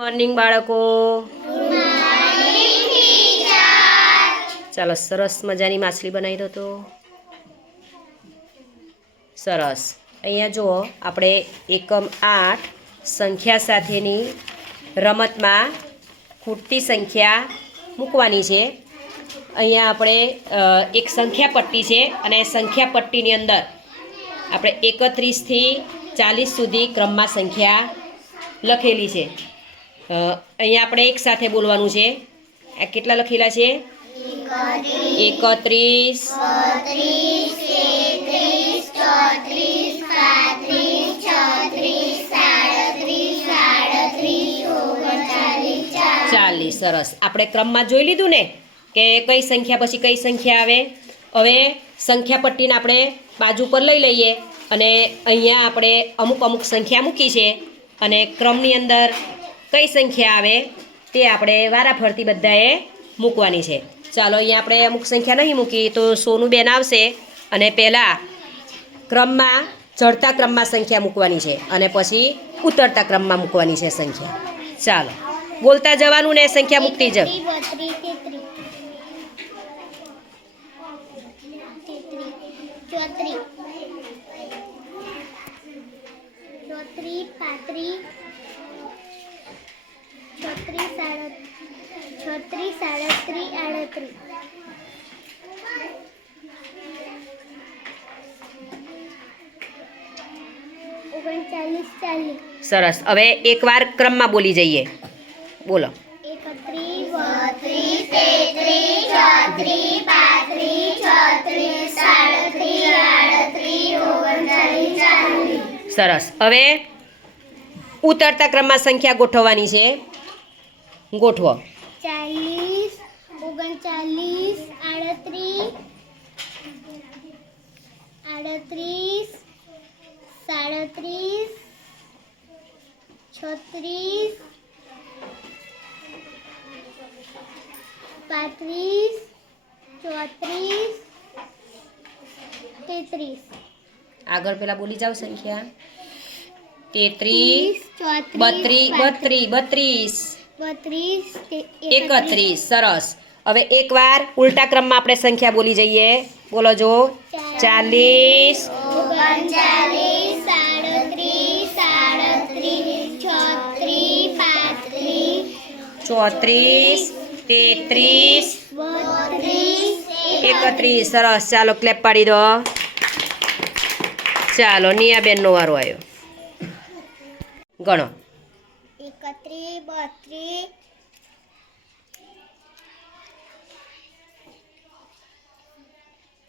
Morning બાળકો. ચાલો સરસ મજાની માછલી બનાવી દો તો. સરસ. અહીંયા જુઓ આપણે એકમ 8 સંખ્યા સાથેની રમતમાં ખૂટતી સંખ્યા મૂકવાની છે. અહીંયા આપણે એક સંખ્યા પટ્ટી છે અને સંખ્યા પટ્ટીની અંદર આપણે 31 થી 40 સુધી ક્રમમાં સંખ્યા લખેલી છે. અહીંયા આપણે એક સાથે બોલવાનું છે. આ કેટલા લખેલા છે? 31, 40. સરસ. આપણે ક્રમમાં જોઈ લીધું ને કે કઈ સંખ્યા પછી કઈ સંખ્યા આવે. હવે સંખ્યા પટ્ટીને આપણે બાજુ પર લઈ લઈએ અને અહીંયા આપણે અમુક સંખ્યા મૂકી છે અને ક્રમની અંદર કઈ સંખ્યા આવે તે આપણે વારાફરતી બધાએ મૂકવાની છે. ચાલો અહીંયા આપણે અમુક સંખ્યા નહીં મૂકી તો સોનું બેન આવશે અને પહેલાં ક્રમમાં ચડતા ક્રમમાં સંખ્યા મૂકવાની છે અને પછી ઉતરતા ક્રમમાં મૂકવાની છે સંખ્યા. ચાલો બોલતા જવાનું ને સંખ્યા મૂકતી જ. 39 સરસ. હવે એકવાર ક્રમમાં બોલી જઈએ. બોલો. 31 સરસ. હવે ઉતરતા ક્રમમાં સંખ્યા ગોઠવવાની છે. ગોઠવો. 40 39 38 37 36 35 34 33 આગળ પેલા બોલી જાવ સંખ્યા. 33 32 31. સરસ. હવે એકવાર ઉલટા ક્રમમાં આપણે સંખ્યા બોલી જઈએ. બોલો જો. 40 34 33 31. સરસ. ચાલો ક્લેપ પાડી દો. ચાલો નિયાબેનનો વારો આવ્યો. ગણો. 31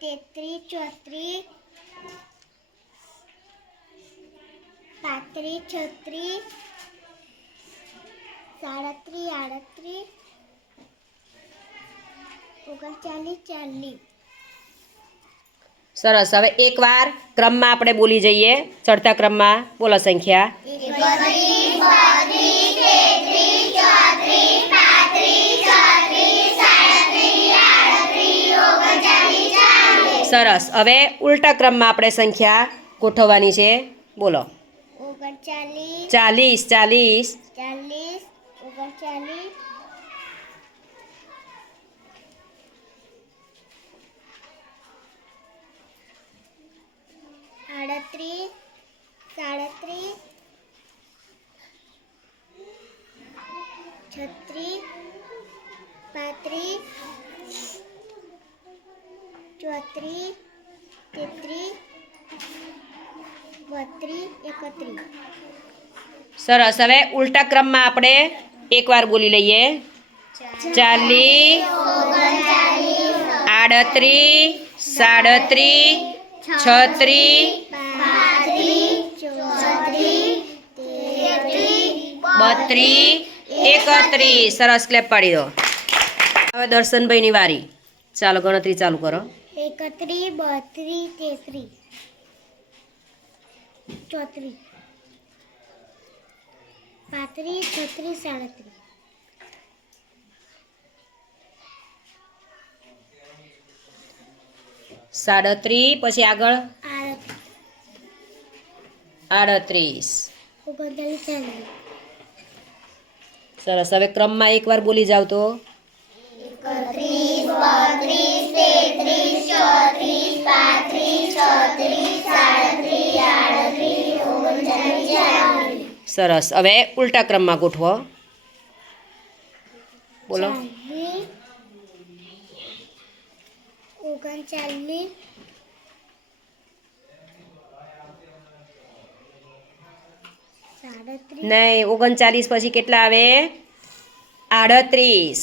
32 33 34 35 36 39 સરસ. હવે એકવાર ક્રમમાં આપણે બોલી જઈએ. ચડતા ક્રમમાં બોલો સંખ્યા. 31 સરસ. હવે ઉલટા ક્રમમાં આપણે સંખ્યા ગોઠવવાની છે. બોલો. 40 સરસ. હવે ઉલટા ક્રમમાં આપણે એકવાર બોલી લઈએ. 40 38 37 36 32 31. સરસ. ક્લેપ પાડી દો. હવે દર્શનભાઈની વારી. ચાલો ગણતરી ચાલુ કરો. 31 32 33 34 35 37 પછી આગળ 38 39 40 સરસ. હવે ક્રમમાં એકવાર બોલી જાવ તો. સરસ. હવે ઉલટા ક્રમમાં ગોઠવો. બોલો. 39 37 નહીં, 39 પછી કેટલા આવે? 38.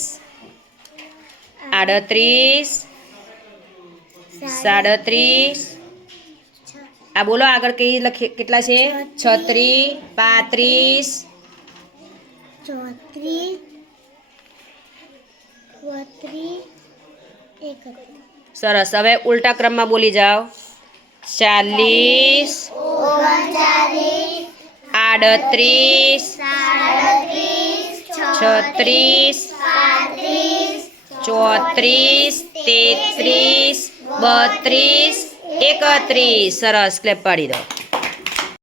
37. આ બોલો આગળ કઈ લખી કેટલા છે? 36, 35. 34 31. સરસ. હવે ઉલટા ક્રમમાં બોલી જાઓ. 40 38 36 34 33 32 31. સરસ. ક્લેપ પાડી દો.